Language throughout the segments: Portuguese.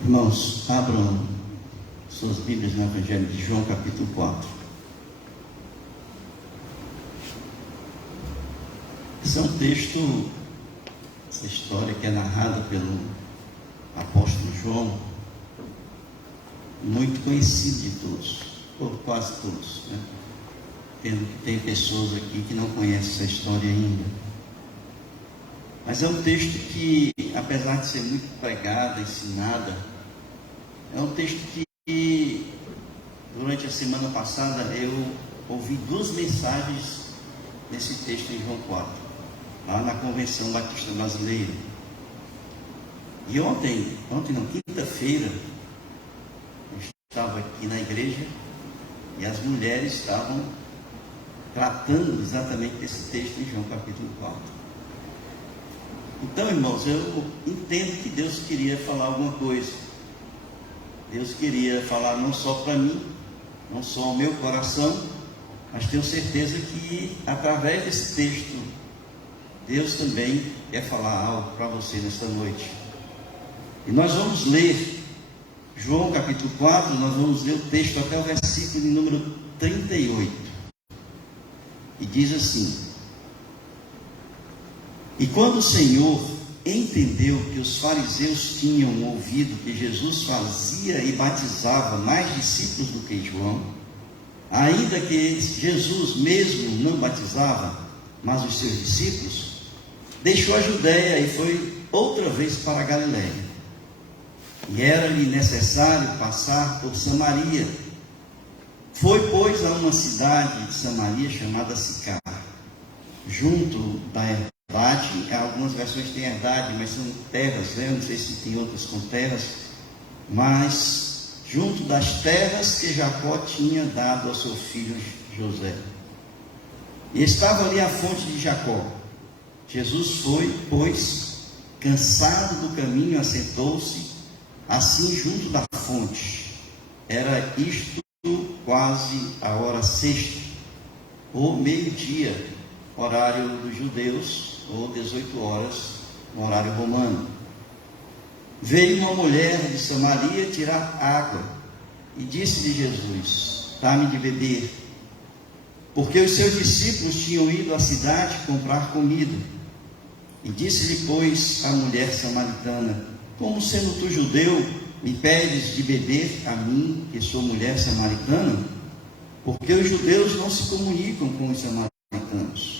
Irmãos, abram suas Bíblias no Evangelho de João, capítulo 4. Esse é um texto, essa história que é narrada pelo apóstolo João, muito conhecido de todos, por quase todos, né? Tem pessoas aqui que não conhecem essa história ainda. Mas é um texto que, apesar de ser muito pregada, ensinada, é um texto que, durante a semana passada, eu ouvi 2 mensagens nesse texto em João 4, lá na Convenção Batista Brasileira. E ontem não, quinta-feira, eu estava aqui na igreja e as mulheres estavam tratando exatamente desse texto em João capítulo 4. Então, irmãos, eu entendo que Deus queria falar alguma coisa. Deus queria falar não só para mim, não só ao meu coração, mas tenho certeza que através desse texto, Deus também quer falar algo para você nesta noite. E nós vamos ler João capítulo 4, nós vamos ler o texto até o versículo de número 38. E diz assim: E quando o Senhor entendeu que os fariseus tinham ouvido que Jesus fazia e batizava mais discípulos do que João, ainda que Jesus mesmo não batizava, mas os seus discípulos, deixou a Judéia e foi outra vez para a Galiléia. E era-lhe necessário passar por Samaria. Foi, pois, a uma cidade de Samaria chamada Sicar, junto da herdade. Algumas versões têm herdade, mas são terras, né? Não sei se tem outras com terras, mas junto das terras que Jacó tinha dado ao seu filho José. E estava ali a fonte de Jacó. Jesus foi, pois, cansado do caminho, assentou-se assim junto da fonte. Era isto quase a hora sexta, ou meio-dia, horário dos judeus, ou 18 horas, no horário romano. Veio uma mulher de Samaria tirar água, e disse-lhe Jesus: dá-me de beber, porque os seus discípulos tinham ido à cidade comprar comida. E disse-lhe, pois, a mulher samaritana: como sendo tu judeu, me pedes de beber a mim, que sou mulher samaritana? Porque os judeus não se comunicam com os samaritanos.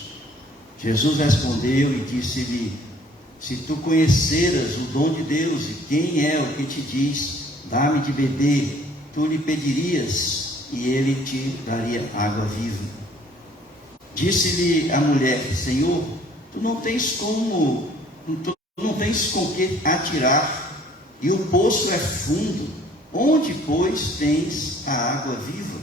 Jesus respondeu e disse-lhe: se tu conheceras o dom de Deus e quem é o que te diz, dá-me de beber, tu lhe pedirias e ele te daria água viva. Disse-lhe a mulher: Senhor, tu não tens com que atirar, e o poço é fundo. Onde, pois, tens a água viva?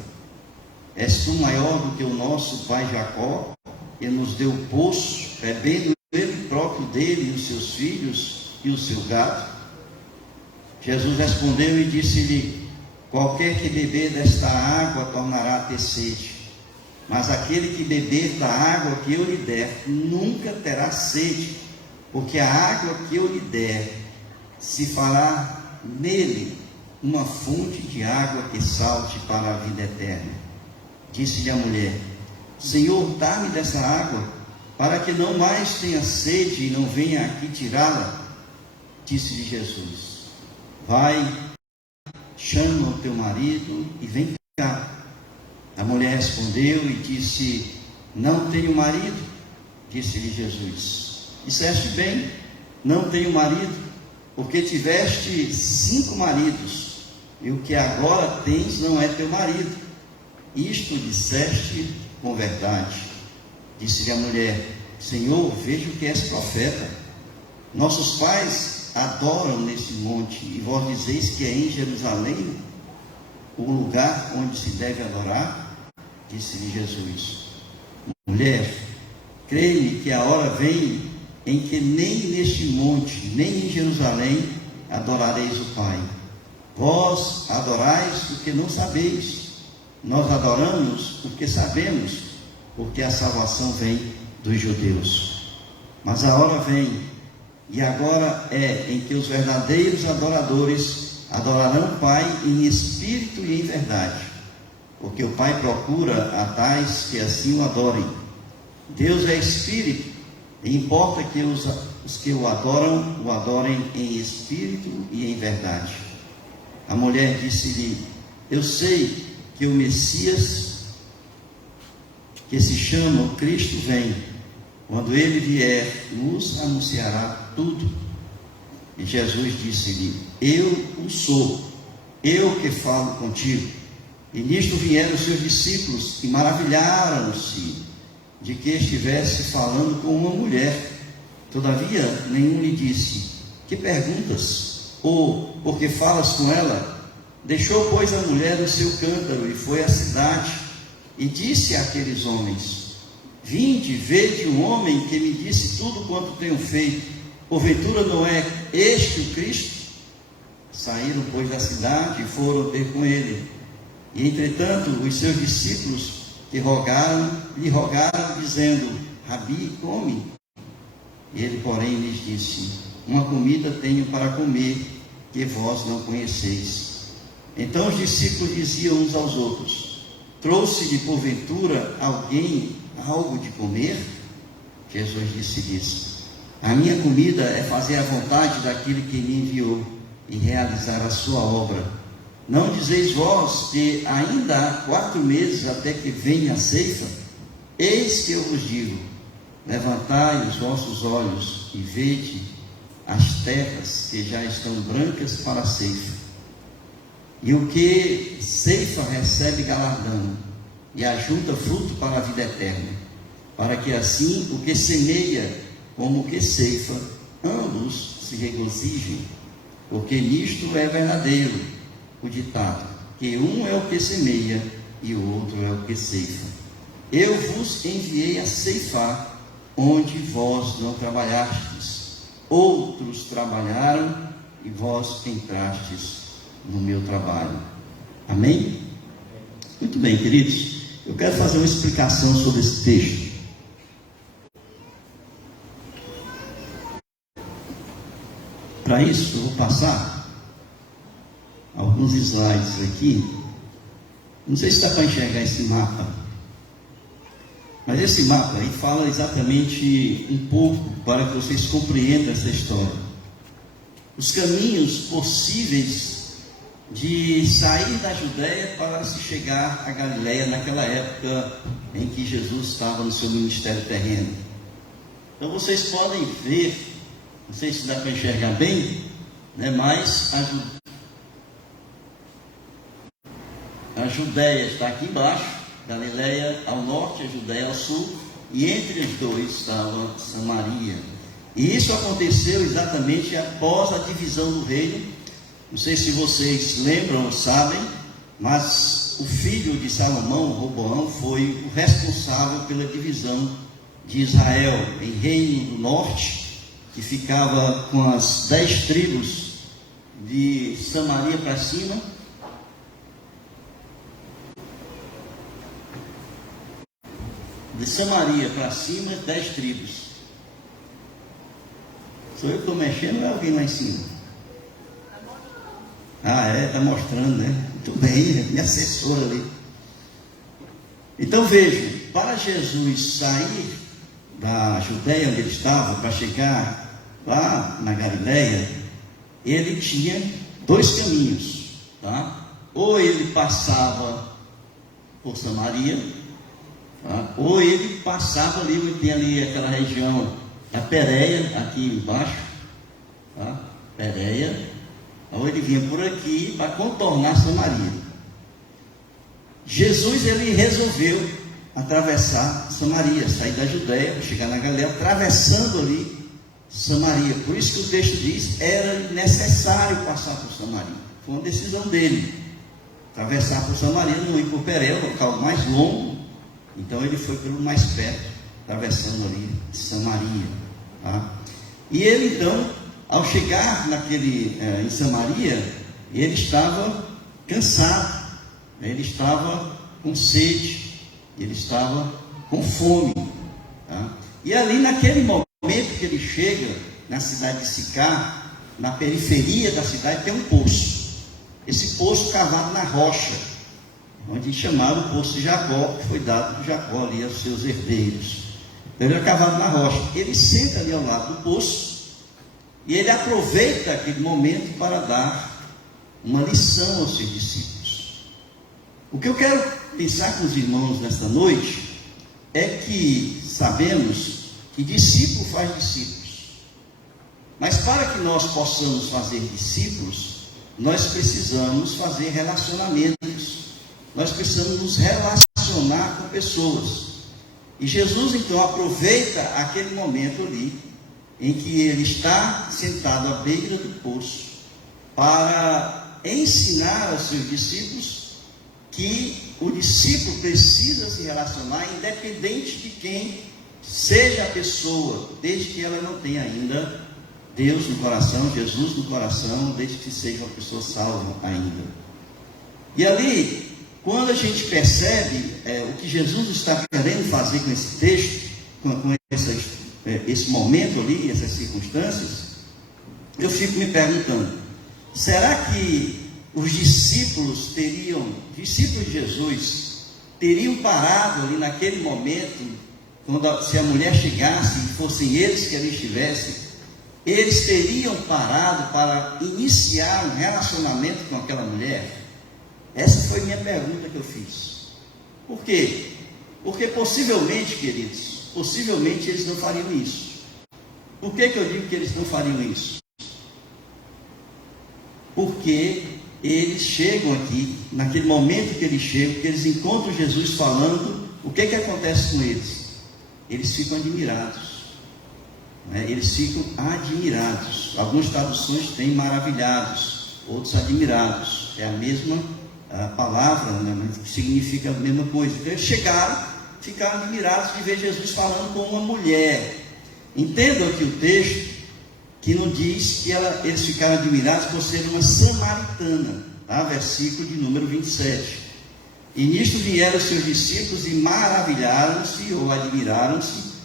És tu maior do que o nosso pai Jacó, que nos deu o poço, bebendo ele próprio dele e os seus filhos e o seu gado? Jesus respondeu e disse-lhe: qualquer que beber desta água tornará a ter sede, mas aquele que beber da água que eu lhe der nunca terá sede, porque a água que eu lhe der se fará nele uma fonte de água que salte para a vida eterna. Disse-lhe a mulher: Senhor, dá-me dessa água, para que não mais tenha sede e não venha aqui tirá-la. Disse-lhe Jesus: vai, chama o teu marido e vem cá. A mulher respondeu e disse: não tenho marido. Disse-lhe Jesus: disseste bem, não tenho marido, porque tiveste 5 maridos, e o que agora tens não é teu marido. Isto disseste com verdade. Disse-lhe a mulher: Senhor, vejo que és profeta. Nossos pais adoram nesse monte, e vós dizeis que é em Jerusalém o lugar onde se deve adorar? Disse-lhe Jesus: mulher, creia-me que a hora vem em que nem neste monte, nem em Jerusalém adorareis o Pai. Vós adorais porque não sabeis. Nós adoramos porque sabemos, porque a salvação vem dos judeus. Mas a hora vem, e agora é, em que os verdadeiros adoradores adorarão o Pai em espírito e em verdade, porque o Pai procura a tais que assim o adorem. Deus é espírito, e importa que os que o adoram, o adorem em espírito e em verdade. A mulher disse-lhe: eu sei que o Messias, que se chama o Cristo, vem. Quando ele vier, nos anunciará tudo. E Jesus disse-lhe: eu o sou, eu que falo contigo. E nisto vieram os seus discípulos e maravilharam-se de que estivesse falando com uma mulher. Todavia nenhum lhe disse: que perguntas? Ou por que falas com ela? Deixou, pois, a mulher o seu cântaro e foi à cidade e disse àqueles homens: vinde, vede um homem que me disse tudo quanto tenho feito. Porventura não é este o Cristo? Saíram, pois, da cidade e foram ter com ele. E, entretanto, os seus discípulos lhe rogaram, dizendo: Rabi, come. Ele, porém, lhes disse: uma comida tenho para comer, que vós não conheceis. Então os discípulos diziam uns aos outros: trouxe-lhe porventura alguém algo de comer? Jesus disse-lhes: a minha comida é fazer a vontade daquele que me enviou e realizar a sua obra. Não dizeis vós que ainda há 4 meses até que venha a ceifa? Eis que eu vos digo: levantai os vossos olhos e vede as terras que já estão brancas para a ceifa. E o que ceifa recebe galardão, e ajunta fruto para a vida eterna, para que assim o que semeia como o que ceifa, ambos se regozijem, porque nisto é verdadeiro o ditado, que um é o que semeia e o outro é o que ceifa. Eu vos enviei a ceifar onde vós não trabalhastes, outros trabalharam e vós entrastes no meu trabalho. Amém? Muito bem, queridos, eu quero fazer uma explicação sobre esse texto. Para isso, eu vou passar alguns slides aqui. Não sei se dá para enxergar esse mapa, mas esse mapa aí fala exatamente um pouco para que vocês compreendam essa história. Os caminhos possíveis de sair da Judéia para se chegar a Galiléia naquela época em que Jesus estava no seu ministério terreno. Então vocês podem ver, não sei se dá para enxergar bem, né, mas a Judéia está aqui embaixo, Galiléia ao norte, a Judéia ao sul, e entre os dois estava Samaria. E isso aconteceu exatamente após a divisão do reino. Não sei se vocês lembram ou sabem, mas o filho de Salomão, Roboão, foi o responsável pela divisão de Israel em reino do norte, que ficava com as 10 tribos de Samaria para cima, de Samaria para cima, 10 tribos. Sou eu que estou mexendo ou é alguém lá em cima? Ah, está mostrando, né? Muito bem, minha assessora ali. Então vejam, para Jesus sair da Judéia onde ele estava, para chegar lá na Galiléia, ele tinha 2 caminhos, tá? Ou ele passava por Samaria, tá? Ou ele passava ali, tem ali aquela região, a Pérea, aqui embaixo, tá? Pérea. Ou ele vinha por aqui para contornar Samaria. Jesus, ele resolveu atravessar Samaria, sair da Judéia para chegar na Galiléia, atravessando ali Samaria. Por isso que o texto diz: era necessário passar por Samaria. Foi uma decisão dele, atravessar por Samaria, não ir por Pérea, o local mais longo. Então ele foi pelo mais perto, atravessando ali Samaria, tá? E ele então, ao chegar em Samaria, ele estava cansado, ele estava com sede, ele estava com fome, tá? E ali naquele momento que ele chega na cidade de Sicar, na periferia da cidade tem um poço. esse poço cavado na rocha, onde chamaram o poço de Jacó, que foi dado por Jacó ali aos seus herdeiros. Então, ele é cavado na rocha. Ele senta ali ao lado do poço e ele aproveita aquele momento para dar uma lição aos seus discípulos. O que eu quero pensar com os irmãos nesta noite é que sabemos que discípulo faz discípulos. Mas para que nós possamos fazer discípulos, nós precisamos fazer relacionamentos. Nós precisamos nos relacionar com pessoas. E Jesus então aproveita aquele momento ali, em que ele está sentado à beira do poço, para ensinar aos seus discípulos que o discípulo precisa se relacionar independente de quem seja a pessoa, desde que ela não tenha ainda Deus no coração, Jesus no coração, desde que seja uma pessoa salva ainda. E ali, quando a gente percebe o que Jesus está querendo fazer com esse texto, com esse momento ali, essas circunstâncias, eu fico me perguntando, será que os discípulos de Jesus, teriam parado ali naquele momento, se a mulher chegasse e fossem eles que ali estivessem, eles teriam parado para iniciar um relacionamento com aquela mulher? Essa foi a minha pergunta que eu fiz. Por quê? Porque possivelmente, queridos, possivelmente eles não fariam isso. Por que eu digo que eles não fariam isso? Porque eles chegam aqui, naquele momento que eles chegam, que eles encontram Jesus falando, o que acontece com eles? Eles ficam admirados. Eles ficam admirados. Algumas traduções têm maravilhados, outros admirados. É a mesma palavra, que significa a mesma coisa. Então eles ficaram admirados de ver Jesus falando com uma mulher. Entendam aqui o texto, que não diz que eles ficaram admirados por ser uma samaritana, tá? Versículo de número 27. E nisto vieram os seus discípulos e maravilharam-se ou admiraram-se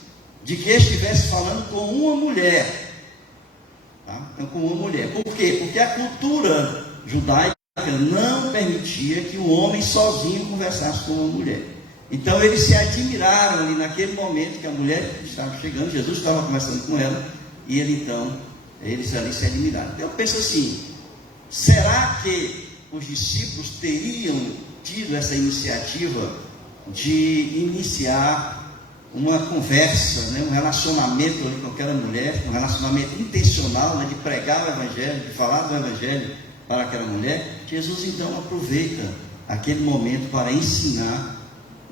de que estivesse falando com uma mulher, tá? Então, com uma mulher. Por quê? Porque a cultura judaica não permitia que o homem sozinho conversasse com uma mulher. Então eles se admiraram ali naquele momento que a mulher estava chegando, Jesus estava conversando com ela, e eles ali se admiraram. Eu penso assim, será que os discípulos teriam tido essa iniciativa de iniciar uma conversa, um relacionamento ali com aquela mulher, um relacionamento intencional, de pregar o Evangelho, de falar do Evangelho para aquela mulher? Jesus então aproveita aquele momento para ensinar,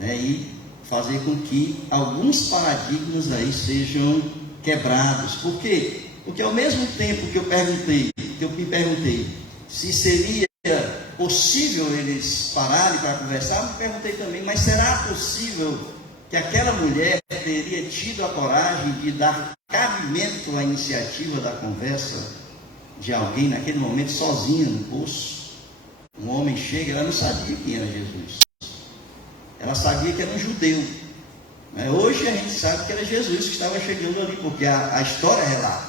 e fazer com que alguns paradigmas aí sejam quebrados. Por quê? Porque ao mesmo tempo que eu me perguntei se seria possível eles pararem para conversar, eu me perguntei também, mas será possível que aquela mulher teria tido a coragem de dar cabimento à iniciativa da conversa de alguém naquele momento sozinha no poço? Um homem chega, ela não sabia quem era Jesus, ela sabia que era um judeu. Hoje a gente sabe que era Jesus que estava chegando ali, porque a história relata.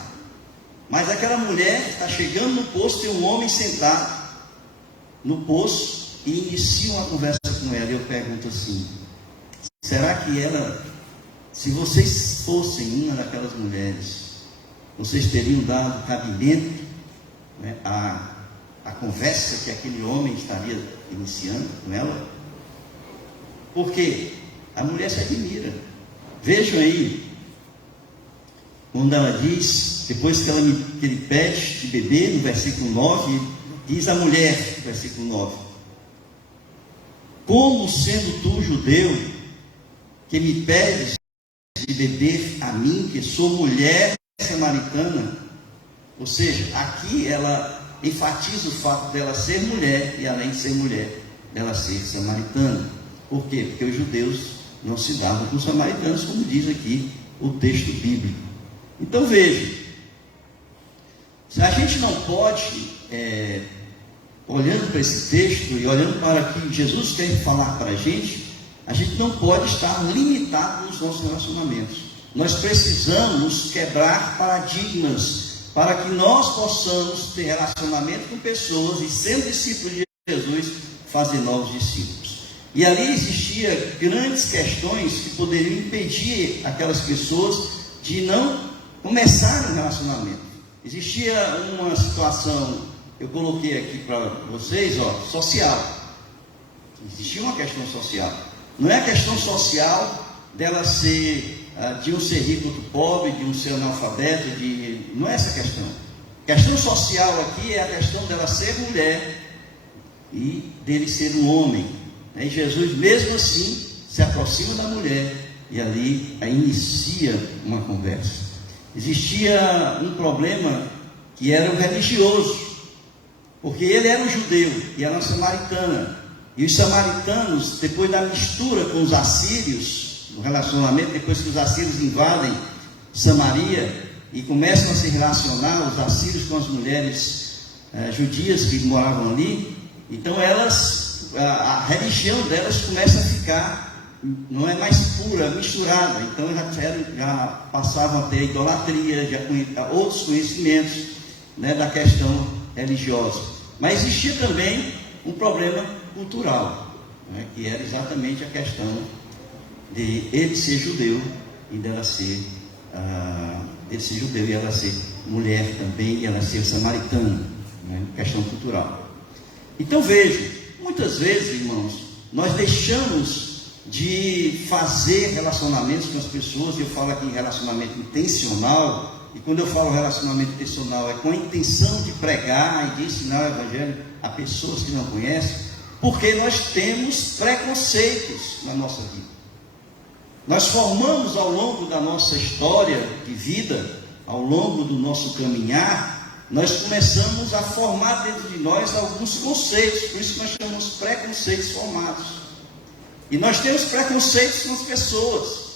Mas aquela mulher está chegando no poço, tem um homem sentado no poço e inicia uma conversa com ela. E eu pergunto assim, será que se vocês fossem uma daquelas mulheres, vocês teriam dado cabimento à conversa que aquele homem estaria iniciando com ela? Porque a mulher se admira. Vejam aí, quando ela diz, depois que ele pede de beber, no versículo 9, diz a mulher, no versículo 9, como sendo tu judeu, que me pedes de beber a mim, que sou mulher samaritana? Ou seja, aqui ela enfatiza o fato dela ser mulher, e além de ser mulher, dela ser samaritana. Por quê? Porque os judeus não se davam com os samaritanos, como diz aqui o texto bíblico. Então veja, se a gente não pode, olhando para esse texto e olhando para o que Jesus quer falar para a gente não pode estar limitado nos nossos relacionamentos. Nós precisamos quebrar paradigmas para que nós possamos ter relacionamento com pessoas e, sendo discípulos de Jesus, fazer novos discípulos. E ali existia grandes questões que poderiam impedir aquelas pessoas de não começar um relacionamento. Existia uma situação, eu coloquei aqui para vocês, social. Existia uma questão social. Não é a questão social dela ser, de um ser rico ou pobre, de um ser analfabeto, não é essa a questão. A questão social aqui é a questão dela ser mulher e dele ser um homem. E Jesus, mesmo assim, se aproxima da mulher e ali inicia uma conversa. Existia um problema que era o religioso, porque ele era um judeu e ela uma samaritana. E os samaritanos, depois da mistura com os assírios, no relacionamento, depois que os assírios invadem Samaria e começam a se relacionar, os assírios com as mulheres judias que moravam ali, então a religião delas começa a ficar, não é mais pura, misturada. Então já passavam a ter idolatria, outros conhecimentos, da questão religiosa. Mas existia também um problema cultural, que era exatamente a questão de ele ser judeu e dela ser e ela ser mulher também, e ela ser samaritana, questão cultural. Então veja, muitas vezes, irmãos, nós deixamos de fazer relacionamentos com as pessoas. Eu falo aqui em relacionamento intencional, e quando eu falo relacionamento intencional é com a intenção de pregar e de ensinar o Evangelho a pessoas que não conhecem, porque nós temos preconceitos na nossa vida. Nós formamos ao longo da nossa história de vida, ao longo do nosso caminhar, nós começamos a formar dentro de nós alguns conceitos, por isso que nós chamamos preconceitos formados. E nós temos preconceitos com as pessoas.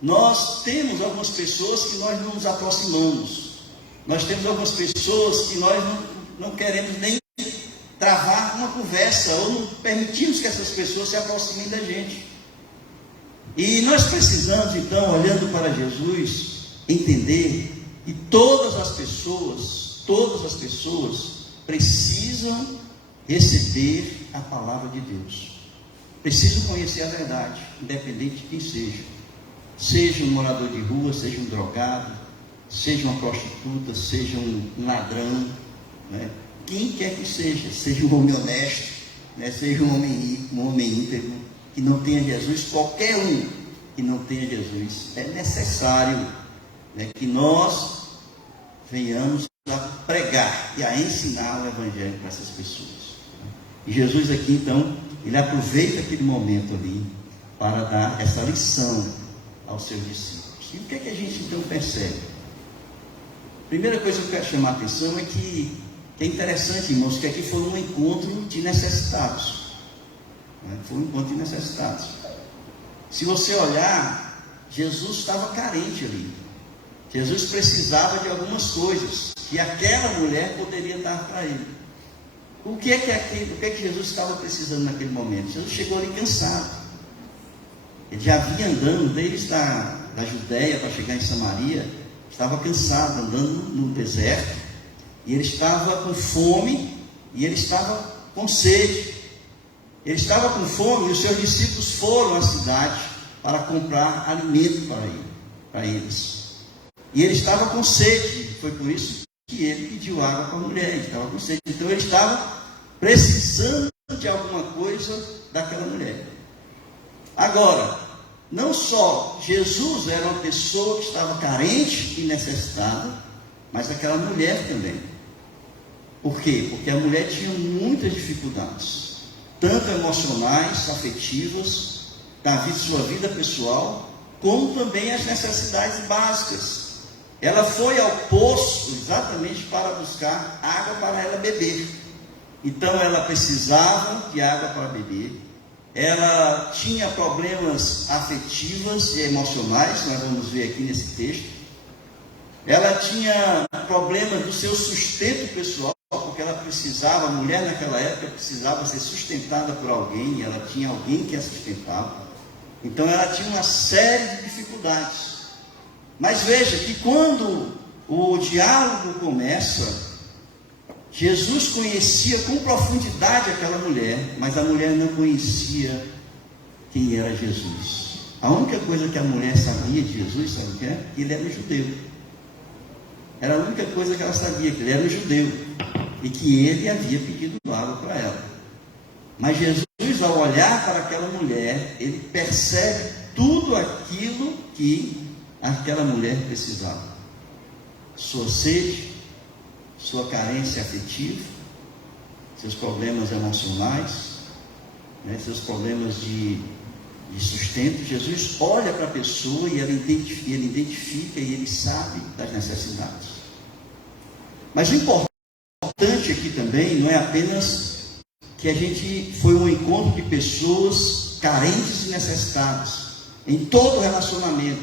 Nós temos algumas pessoas que nós não nos aproximamos. Nós temos algumas pessoas que nós não queremos nem travar uma conversa, ou não permitimos que essas pessoas se aproximem da gente. E nós precisamos, então, olhando para Jesus, entender que todas as pessoas precisam receber a palavra de Deus. Precisam conhecer a verdade, independente de quem seja. Seja um morador de rua, seja um drogado, seja uma prostituta, seja um ladrão, quem quer que seja um homem honesto, seja um homem rico, um homem íntegro, que não tenha Jesus, qualquer um que não tenha Jesus, é necessário que nós venhamos a pregar e a ensinar o Evangelho para essas pessoas. E Jesus aqui, então, ele aproveita aquele momento ali para dar essa lição aos seus discípulos. E o que é que a gente então percebe? Primeira coisa que eu quero chamar a atenção é que é interessante, irmãos, que aqui foi um encontro de necessitados. Foi um encontro de necessitados. Se você olhar, Jesus estava carente ali. Jesus precisava de algumas coisas que aquela mulher poderia dar para ele. O que é que Jesus estava precisando naquele momento? Jesus chegou ali cansado. Ele já vinha andando desde da Judéia para chegar em Samaria. Estava cansado, andando no deserto. E ele estava com fome e ele estava com sede. Ele estava com fome e os seus discípulos foram à cidade para comprar alimento para eles. E ele estava com sede. Foi por isso que ele pediu água para a mulher. Ele estava com sede. Então ele estava precisando de alguma coisa daquela mulher. Agora, não só Jesus era uma pessoa que estava carente e necessitada, mas aquela mulher também. Por quê? Porque a mulher tinha muitas dificuldades, tanto emocionais, afetivas, da sua vida pessoal, como também as necessidades básicas. Ela foi ao poço exatamente para buscar água para ela beber. Então ela precisava de água para beber. Ela tinha problemas afetivos e emocionais, nós vamos ver aqui nesse texto. Ela tinha problemas do seu sustento pessoal, porque ela precisava, a mulher naquela época precisava ser sustentada por alguém, e ela tinha alguém que a sustentava. Então ela tinha uma série de dificuldades. Mas veja que quando o diálogo começa. Jesus conhecia com profundidade aquela mulher, mas a mulher não conhecia quem era Jesus. A única coisa que a mulher sabia de Jesus, sabe o que é? Que ele era um judeu. Era a única coisa que ela sabia, que ele era um judeu e que ele havia pedido água para ela. Mas Jesus, ao olhar para aquela mulher, ele percebe tudo aquilo que aquela mulher precisava: sua sede, sua carência afetiva, seus problemas emocionais, seus problemas de sustento. Jesus olha para a pessoa e ele identifica e ele sabe das necessidades. Mas o importante aqui também não é apenas que a gente foi um encontro de pessoas carentes e necessitadas. Em todo relacionamento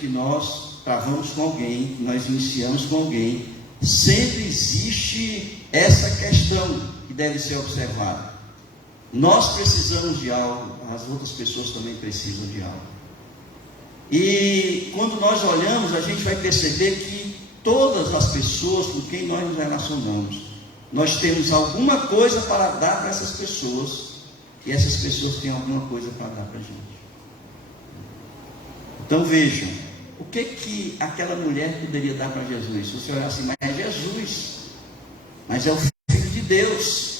que nós travamos com alguém, que nós iniciamos com alguém, sempre existe essa questão que deve ser observada. Nós precisamos de algo, as outras pessoas também precisam de algo. E quando nós olhamos, a gente vai perceber que todas as pessoas com quem nós nos relacionamos, nós temos alguma coisa para dar para essas pessoas, e essas pessoas têm alguma coisa para dar para a gente. Então vejam, o que aquela mulher poderia dar para Jesus? Se você olhar assim, mas é Jesus, mas é o Filho de Deus.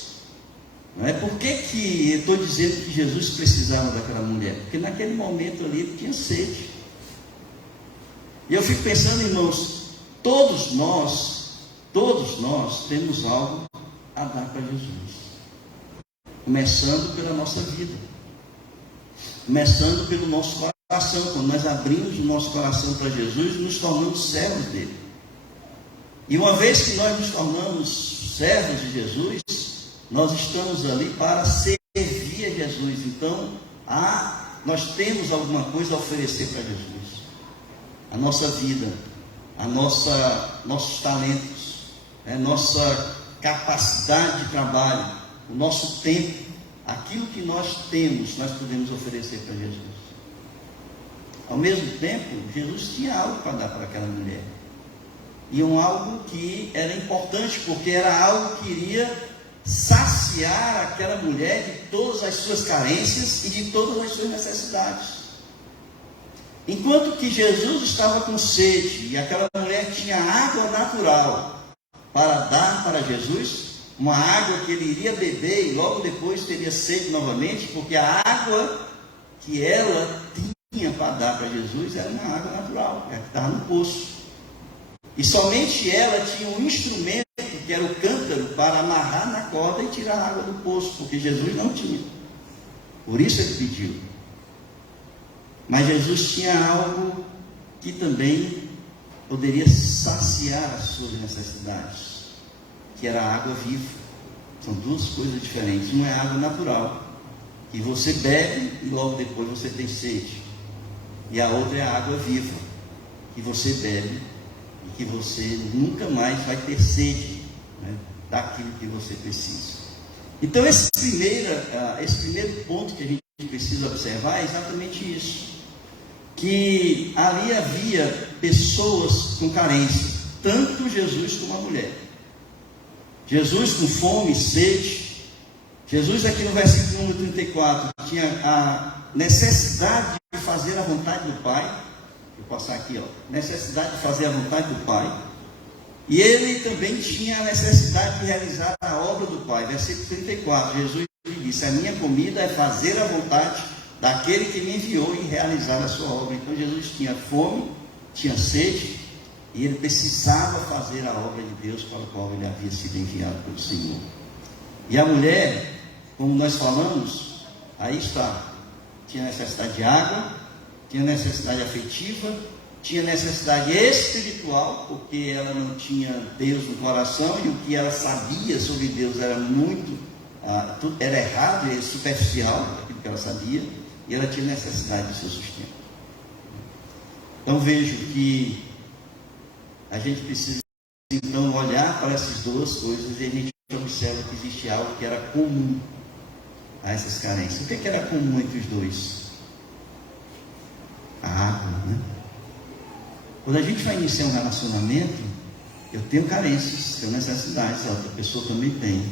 Não é? Por que eu estou dizendo que Jesus precisava daquela mulher? Porque naquele momento ali ele tinha sede. E eu fico pensando, irmãos, todos nós temos algo a dar para Jesus. Começando pela nossa vida, começando pelo nosso coração. Quando nós abrimos o nosso coração para Jesus, nos tornamos servos dele. E uma vez que nós nos tornamos servos de Jesus, nós estamos ali para servir a Jesus. Então, nós temos alguma coisa a oferecer para Jesus. A nossa vida, nossos talentos, nossa capacidade de trabalho, o nosso tempo, aquilo que nós temos, nós podemos oferecer para Jesus. Ao mesmo tempo, Jesus tinha algo para dar para aquela mulher. E algo que era importante, porque era algo que iria saciar aquela mulher de todas as suas carências e de todas as suas necessidades. Enquanto que Jesus estava com sede e aquela mulher tinha água natural para dar para Jesus, uma água que ele iria beber e logo depois teria sede novamente, porque a água que ela tinha para dar para Jesus era uma água natural, que estava no poço. E somente ela tinha um instrumento, que era o cântaro, para amarrar na corda e tirar a água do poço, porque Jesus não tinha. Por isso ele pediu. Mas Jesus tinha algo que também poderia saciar as suas necessidades, que era a água viva. São duas coisas diferentes. Uma é a água natural, que você bebe e logo depois você tem sede. E a outra é a água viva, que você bebe e que você nunca mais vai ter sede, daquilo que você precisa. Então esse primeiro ponto que a gente precisa observar é exatamente isso, que ali havia pessoas com carência, tanto Jesus como a mulher. Jesus com fome e sede. Jesus aqui no versículo número 34 tinha a necessidade de fazer a vontade do Pai. Vou passar aqui, necessidade de fazer a vontade do Pai. E ele também tinha a necessidade de realizar a obra do Pai. Versículo 34, Jesus disse: a minha comida é fazer a vontade daquele que me enviou e realizar a sua obra. Então Jesus tinha fome, tinha sede, e ele precisava fazer a obra de Deus para a qual ele havia sido enviado pelo Senhor. E a mulher, como nós falamos, aí está, tinha necessidade de água, tinha necessidade afetiva, tinha necessidade espiritual, porque ela não tinha Deus no coração, e o que ela sabia sobre Deus era tudo era errado, era superficial, aquilo que ela sabia, e ela tinha necessidade do seu sustento. Então vejo que a gente precisa então olhar para essas duas coisas e a gente observa que existe algo que era comum a essas carências. O que era comum entre os dois? A água, Quando a gente vai iniciar um relacionamento, eu tenho carências, tenho necessidades, a outra pessoa também tem.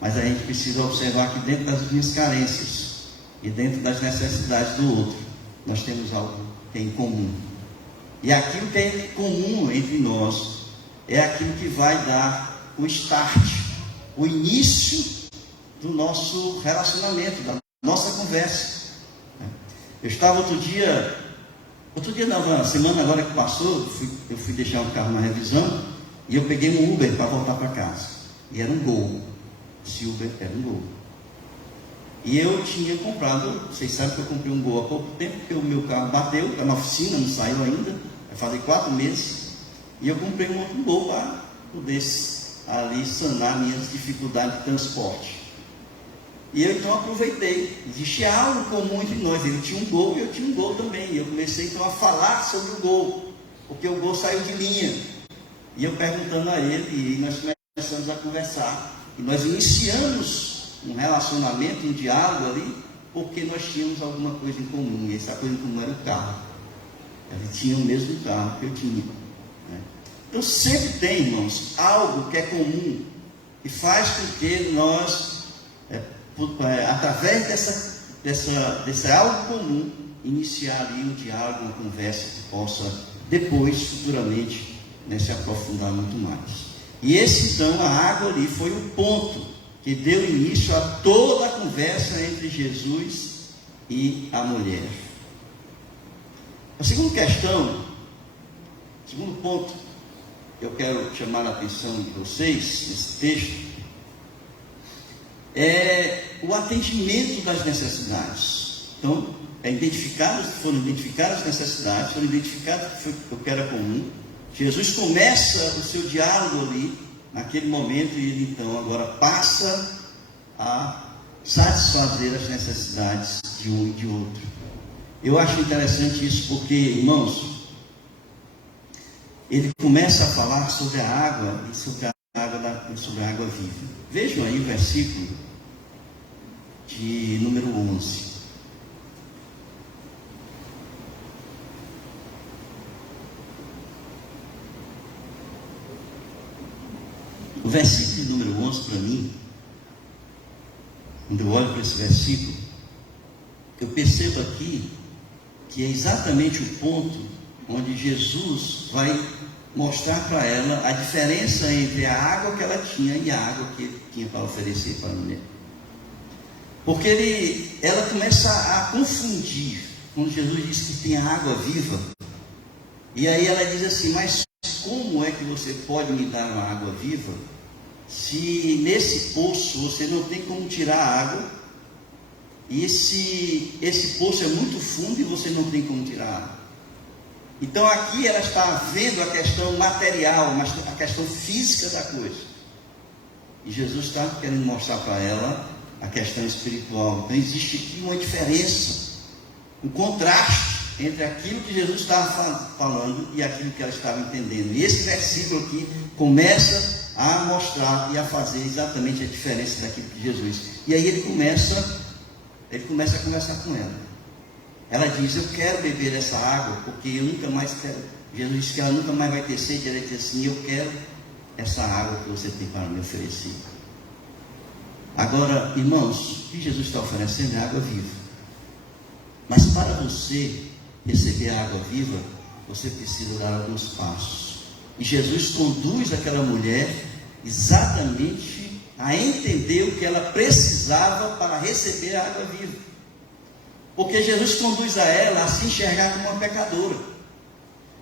Mas a gente precisa observar que dentro das minhas carências e dentro das necessidades do outro, nós temos algo que é em comum. E aquilo que é em comum entre nós é aquilo que vai dar o start, o início do nosso relacionamento, da nossa conversa. Eu estava outro dia não, na semana agora que passou, eu fui deixar o carro na revisão e eu peguei um Uber para voltar para casa. E era um Gol. Esse Uber era um Gol. E eu tinha comprado, vocês sabem que eu comprei um Gol há pouco tempo, porque o meu carro bateu, está na oficina, não saiu ainda, vai fazer 4 meses. E eu comprei um outro Gol para poder ali sanar minhas dificuldades de transporte. E eu então aproveitei, existia algo comum entre nós, ele tinha um Gol e eu tinha um Gol também. E eu comecei então a falar sobre o Gol, porque o Gol saiu de linha. E eu perguntando a ele, e nós começamos a conversar. E nós iniciamos um relacionamento, um diálogo ali, porque nós tínhamos alguma coisa em comum. E essa coisa em comum era o carro. Ele tinha o mesmo carro que eu tinha. Então sempre tem, irmãos, algo que é comum e faz com que nós, através desse algo comum, iniciar ali um diálogo, uma conversa que possa depois, futuramente, se aprofundar muito mais. E esse então, a água ali foi o ponto que deu início a toda a conversa entre Jesus e a mulher. A segunda questão, segundo ponto que eu quero chamar a atenção de vocês nesse texto, é o atendimento das necessidades. Então, foram identificadas as necessidades, foram identificadas o que era comum. Jesus começa o seu diálogo ali, naquele momento, e ele então agora passa a satisfazer as necessidades de um e de outro. Eu acho interessante isso porque, irmãos, ele começa a falar sobre a água e sobre a água viva. Vejam aí o versículo de número 11. O versículo de número 11, para mim, quando eu olho para esse versículo, eu percebo aqui que é exatamente o ponto onde Jesus vai mostrar para ela a diferença entre a água que ela tinha e a água que ele tinha para oferecer para a mulher. Porque ela começa a confundir, quando Jesus diz que tem água viva, e aí ela diz assim, mas como é que você pode me dar uma água viva, se nesse poço você não tem como tirar a água, e esse poço é muito fundo e você não tem como tirar a água? Então aqui ela está vendo a questão material, a questão física da coisa. E Jesus está querendo mostrar para ela a questão espiritual. Então existe aqui uma diferença, um contraste entre aquilo que Jesus estava falando e aquilo que ela estava entendendo. E esse versículo aqui começa a mostrar e a fazer exatamente a diferença daquilo que Jesus. E aí ele começa a conversar com ela. Ela diz, eu quero beber essa água, porque eu nunca mais quero. Jesus disse que ela nunca mais vai ter sede. Ela diz assim, eu quero essa água que você tem para me oferecer. Agora, irmãos, o que Jesus está oferecendo é água viva. Mas para você receber a água viva, você precisa dar alguns passos. E Jesus conduz aquela mulher exatamente a entender o que ela precisava para receber a água viva. Porque Jesus conduz a ela a se enxergar como uma pecadora.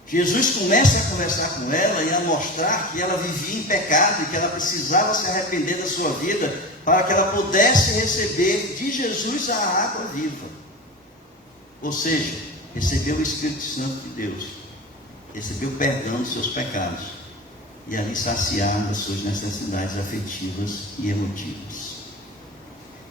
Jesus começa a conversar com ela e a mostrar que ela vivia em pecado e que ela precisava se arrepender da sua vida para que ela pudesse receber de Jesus a água viva. Ou seja, receber o Espírito Santo de Deus, receber o perdão dos seus pecados e ali saciar das suas necessidades afetivas e emotivas.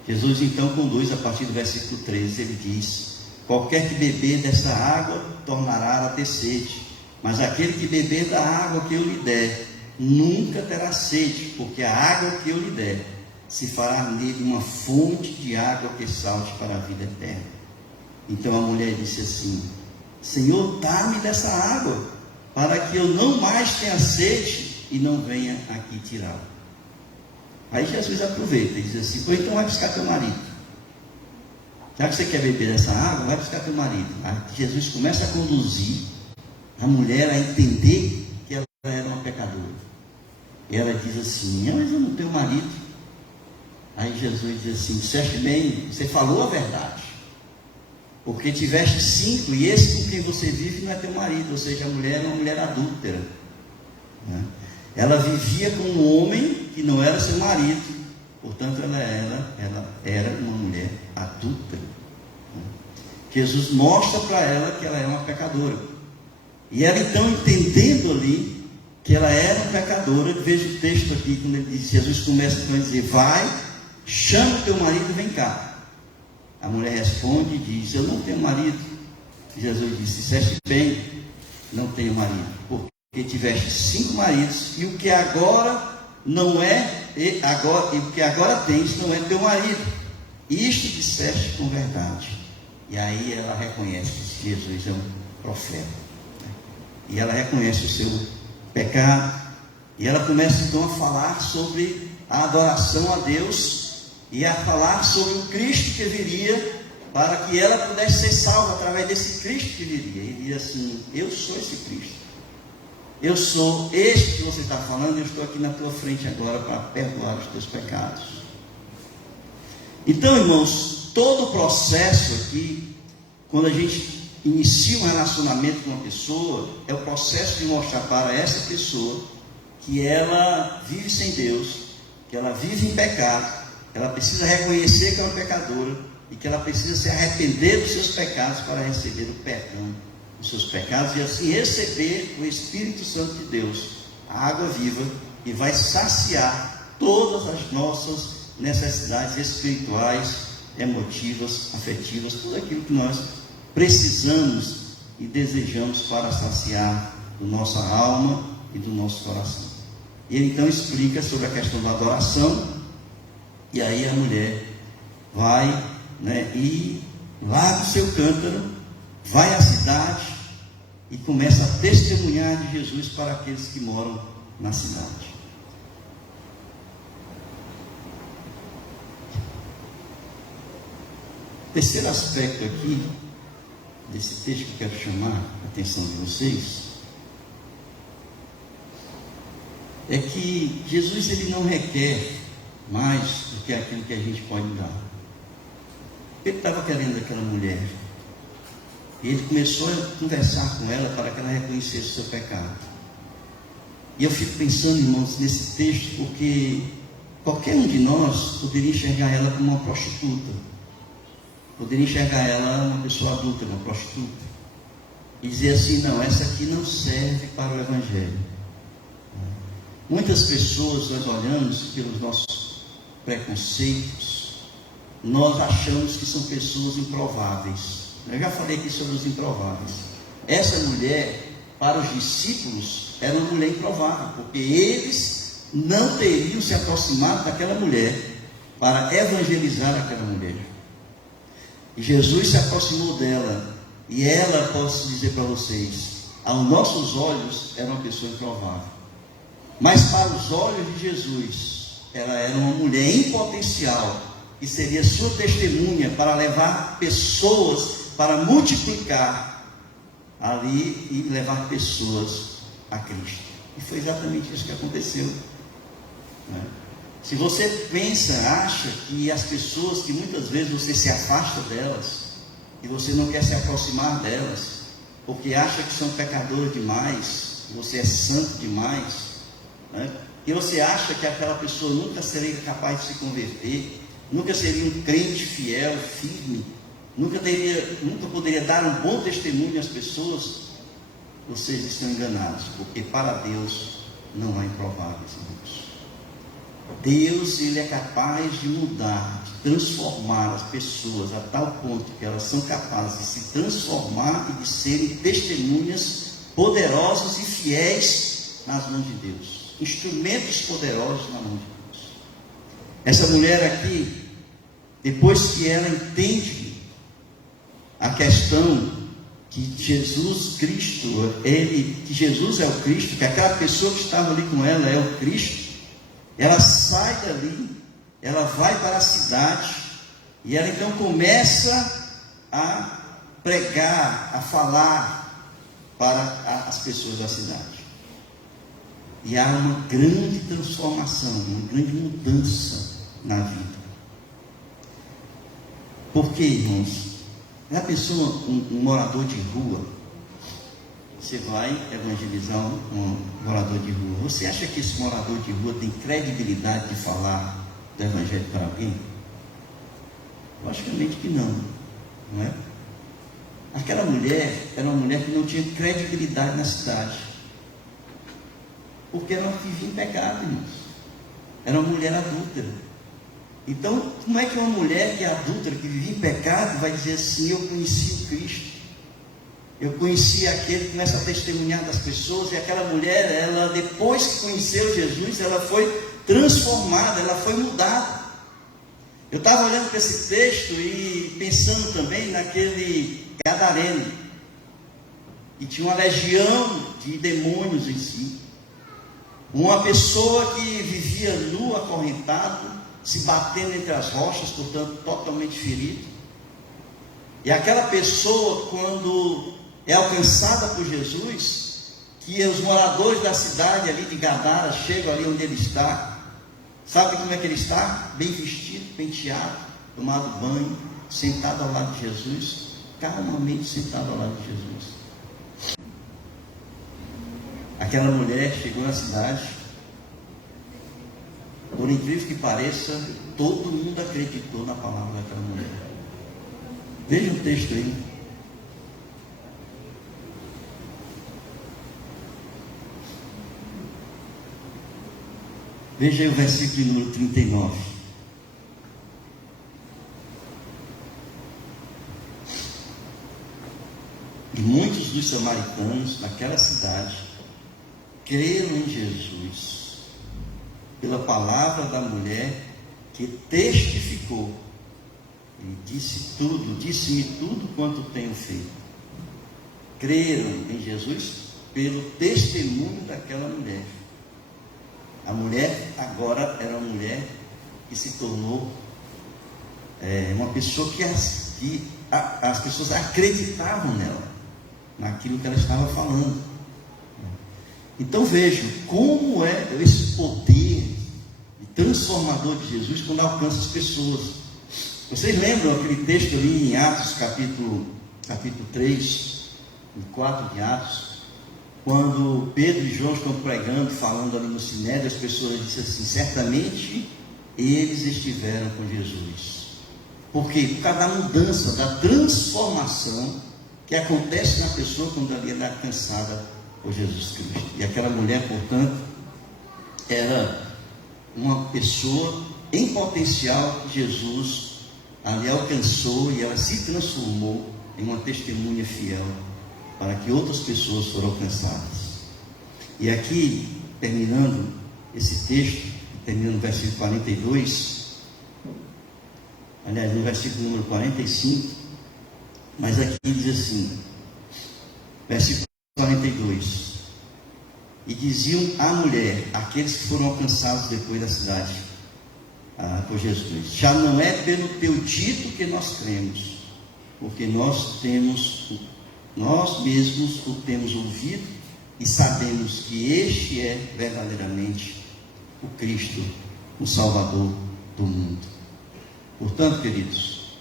Jesus então conduz a partir do versículo 13, ele diz, qualquer que beber desta água tornará a ter sede, mas aquele que beber da água que eu lhe der, nunca terá sede, porque a água que eu lhe der, se fará nele uma fonte de água que salte para a vida eterna. Então a mulher disse assim, Senhor, dá-me dessa água, para que eu não mais tenha sede e não venha aqui tirá-lo. Aí Jesus aproveita e diz assim: pois então vai buscar teu marido. Já que você quer beber essa água, vai buscar teu marido. Aí Jesus começa a conduzir a mulher a entender que ela era uma pecadora. E ela diz assim: mas eu não tenho marido. Aí Jesus diz assim: disseste bem, você falou a verdade, porque tiveste 5 e esse com quem você vive não é teu marido. Ou seja, a mulher é uma mulher adúltera, né? Ela vivia com um homem que não era seu marido, portanto ela era uma mulher adúltera, né? Jesus mostra para ela que ela é uma pecadora, e ela então, entendendo ali que ela era uma pecadora, veja o texto aqui, quando ele diz, Jesus começa a dizer: vai, chama o teu marido e vem cá. A mulher responde e diz: eu não tenho marido. Jesus disse: disseste bem, não tenho marido, porque tiveste 5 maridos, e o que agora não é, e o que agora tens não é teu marido. Isto disseste com verdade. E aí ela reconhece que Jesus é um profeta, né? E ela reconhece o seu pecado, e ela começa então a falar sobre a adoração a Deus, e a falar sobre o Cristo que viria, para que ela pudesse ser salva através desse Cristo que viria. E diz assim: eu sou esse Cristo, eu sou este que você está falando, eu estou aqui na tua frente agora para perdoar os teus pecados. Então, irmãos, todo o processo aqui, quando a gente inicia um relacionamento com uma pessoa, é o processo de mostrar para essa pessoa que ela vive sem Deus, que ela vive em pecado, ela precisa reconhecer que é uma pecadora e que ela precisa se arrepender dos seus pecados para receber o perdão dos seus pecados e assim receber o Espírito Santo de Deus, a água viva, que vai saciar todas as nossas necessidades espirituais, emotivas, afetivas, tudo aquilo que nós precisamos e desejamos para saciar a nossa alma e do nosso coração. E ele então explica sobre a questão da adoração, e aí a mulher vai, né, e larga o seu cântaro, vai à cidade e começa a testemunhar de Jesus para aqueles que moram na cidade. Terceiro aspecto aqui desse texto que eu quero chamar a atenção de vocês é que Jesus, ele não requer mais do que aquilo que a gente pode dar. Ele estava querendo aquela mulher, e ele começou a conversar com ela para que ela reconhecesse o seu pecado. E eu fico pensando, irmãos, nesse texto, porque qualquer um de nós poderia enxergar ela como uma prostituta, poderia enxergar ela uma pessoa adulta, uma prostituta, e dizer assim: não, essa aqui não serve para o Evangelho. Muitas pessoas, nós olhamos pelos nossos preconceitos, nós achamos que são pessoas improváveis. Eu já falei aqui sobre os improváveis. Essa mulher, para os discípulos, era uma mulher improvável, porque eles não teriam se aproximado daquela mulher para evangelizar aquela mulher. E Jesus se aproximou dela, e ela, posso dizer para vocês, aos nossos olhos, era uma pessoa improvável. Mas para os olhos de Jesus, ela era uma mulher em potencial, que seria sua testemunha para levar pessoas, para multiplicar ali e levar pessoas a Cristo. E foi exatamente isso que aconteceu, né? Se você pensa, acha que as pessoas que muitas vezes você se afasta delas, e você não quer se aproximar delas, porque acha que são pecadoras demais, você é santo demais, né? E você acha que aquela pessoa nunca seria capaz de se converter, nunca seria um crente fiel, firme, nunca poderia dar um bom testemunho às pessoas, vocês estão enganados, porque para Deus não há improváveis, irmãos. Deus, ele é capaz de mudar, de transformar as pessoas a tal ponto que elas são capazes de se transformar e de serem testemunhas poderosas e fiéis nas mãos de Deus, instrumentos poderosos na mão de Deus. Essa mulher aqui, depois que ela entende a questão que Jesus Cristo, que Jesus é o Cristo, que aquela pessoa que estava ali com ela é o Cristo, ela sai dali, ela vai para a cidade, e ela então começa a pregar, a falar para as pessoas da cidade. E há uma grande transformação, uma grande mudança na vida. Por quê, irmãos? A pessoa, um morador de rua, você vai evangelizar um morador de rua, você acha que esse morador de rua tem credibilidade de falar do evangelho para alguém? Logicamente que não, não é? Aquela mulher era uma mulher que não tinha credibilidade na cidade, porque ela vivia em pecado, irmãos. Era uma mulher adúltera. Então, como é que uma mulher que é adúltera, que vivia em pecado, vai dizer assim: eu conheci o Cristo, eu conheci aquele que começa a testemunhar das pessoas? E aquela mulher, ela, depois que conheceu Jesus, ela foi transformada, ela foi mudada. Eu estava olhando para esse texto e pensando também naquele gadareno, que tinha uma legião de demônios em si, uma pessoa que vivia nu, acorrentado, se batendo entre as rochas, portanto totalmente ferido. E aquela pessoa, quando é alcançada por Jesus, que os moradores da cidade ali de Gadara chegam ali onde ele está, sabe como é que ele está? Bem vestido, penteado, tomado banho, sentado ao lado de Jesus, calmamente sentado ao lado de Jesus. Aquela mulher chegou na cidade. Por incrível que pareça, todo mundo acreditou na palavra daquela mulher. Veja o texto aí. Veja aí o versículo número 39. E muitos dos samaritanos daquela cidade creram em Jesus pela palavra da mulher que testificou. Ele disse-me tudo quanto tenho feito. Creram em Jesus pelo testemunho daquela mulher. A mulher agora era uma mulher que se tornou uma pessoa que as pessoas acreditavam nela, naquilo que ela estava falando. Então vejam como é esse poder transformador de Jesus quando alcança as pessoas. Vocês lembram aquele texto ali em Atos, capítulo 3 e 4 de Atos, quando Pedro e João estão pregando, falando ali no Sinédrio, as pessoas disseram assim: certamente eles estiveram com Jesus. Por quê? Por causa da mudança, da transformação que acontece na pessoa quando ali ela é alcançada por Jesus Cristo. E aquela mulher, portanto, era uma pessoa em potencial que Jesus ali alcançou, e ela se transformou em uma testemunha fiel para que outras pessoas foram alcançadas. E aqui, terminando esse texto, terminando no versículo 42, aliás, no versículo número 45, mas aqui diz assim, versículo 42: e diziam à mulher, aqueles que foram alcançados depois da cidade por Jesus: já não é pelo teu dito que nós cremos, porque nós mesmos o temos ouvido e sabemos que este é verdadeiramente o Cristo, o Salvador do mundo. Portanto, queridos,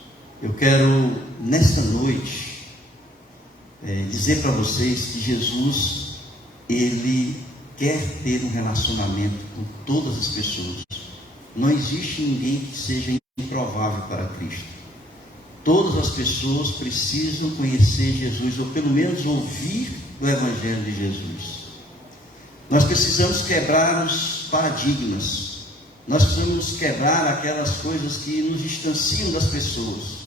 eu quero nesta noite dizer para vocês que Jesus, Ele quer ter um relacionamento com todas as pessoas. Não existe ninguém que seja improvável para Cristo. Todas as pessoas precisam conhecer Jesus, ou pelo menos ouvir o Evangelho de Jesus. Nós precisamos quebrar os paradigmas. Nós precisamos quebrar aquelas coisas que nos distanciam das pessoas.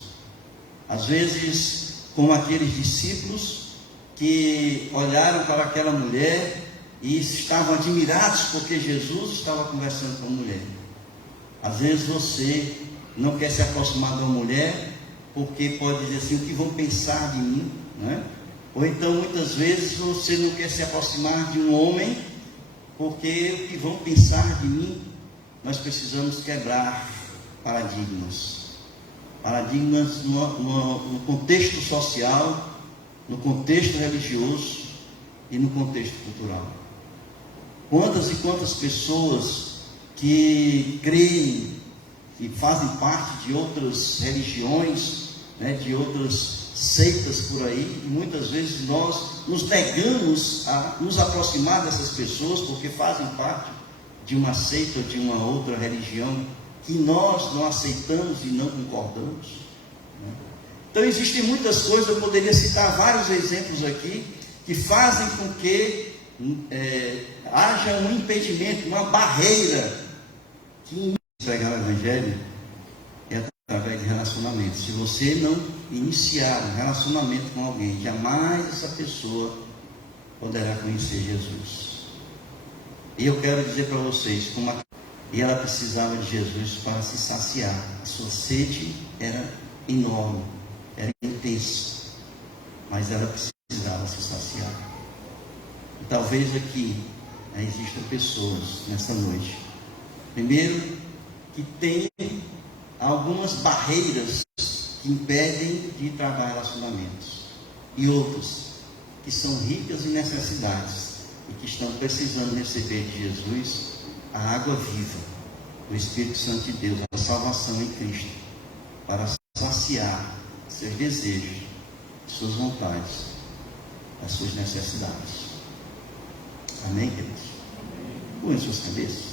Às vezes, como aqueles discípulos que olharam para aquela mulher e estavam admirados porque Jesus estava conversando com a mulher. Às vezes você não quer se aproximar de uma mulher porque pode dizer assim: o que vão pensar de mim, não é? Ou então, muitas vezes, você não quer se aproximar de um homem, porque o que vão pensar de mim? Nós precisamos quebrar paradigmas. Paradigmas no contexto social, no contexto religioso e no contexto cultural. Quantas e quantas pessoas que creem e fazem parte de outras religiões, né, de outras seitas por aí, e muitas vezes nós nos negamos a nos aproximar dessas pessoas porque fazem parte de uma seita ou de uma outra religião que nós não aceitamos e não concordamos, né? Então existem muitas coisas, eu poderia citar vários exemplos aqui, que fazem com que haja um impedimento, uma barreira que pregar o Evangelho é através de relacionamento. Se você não iniciar um relacionamento com alguém, jamais essa pessoa poderá conhecer Jesus. E eu quero dizer para vocês, e ela precisava de Jesus para se saciar. A sua sede era enorme, era intensa, mas ela precisava se saciar. E talvez aqui existam pessoas nessa noite, primeiro, que têm algumas barreiras que impedem de trabalhar relacionamentos, e outros que são ricas em necessidades e que estão precisando receber de Jesus a água viva, o Espírito Santo de Deus, a salvação em Cristo, para saciar seus desejos, suas vontades, as suas necessidades. Amém, queridos? Põe suas cabeças.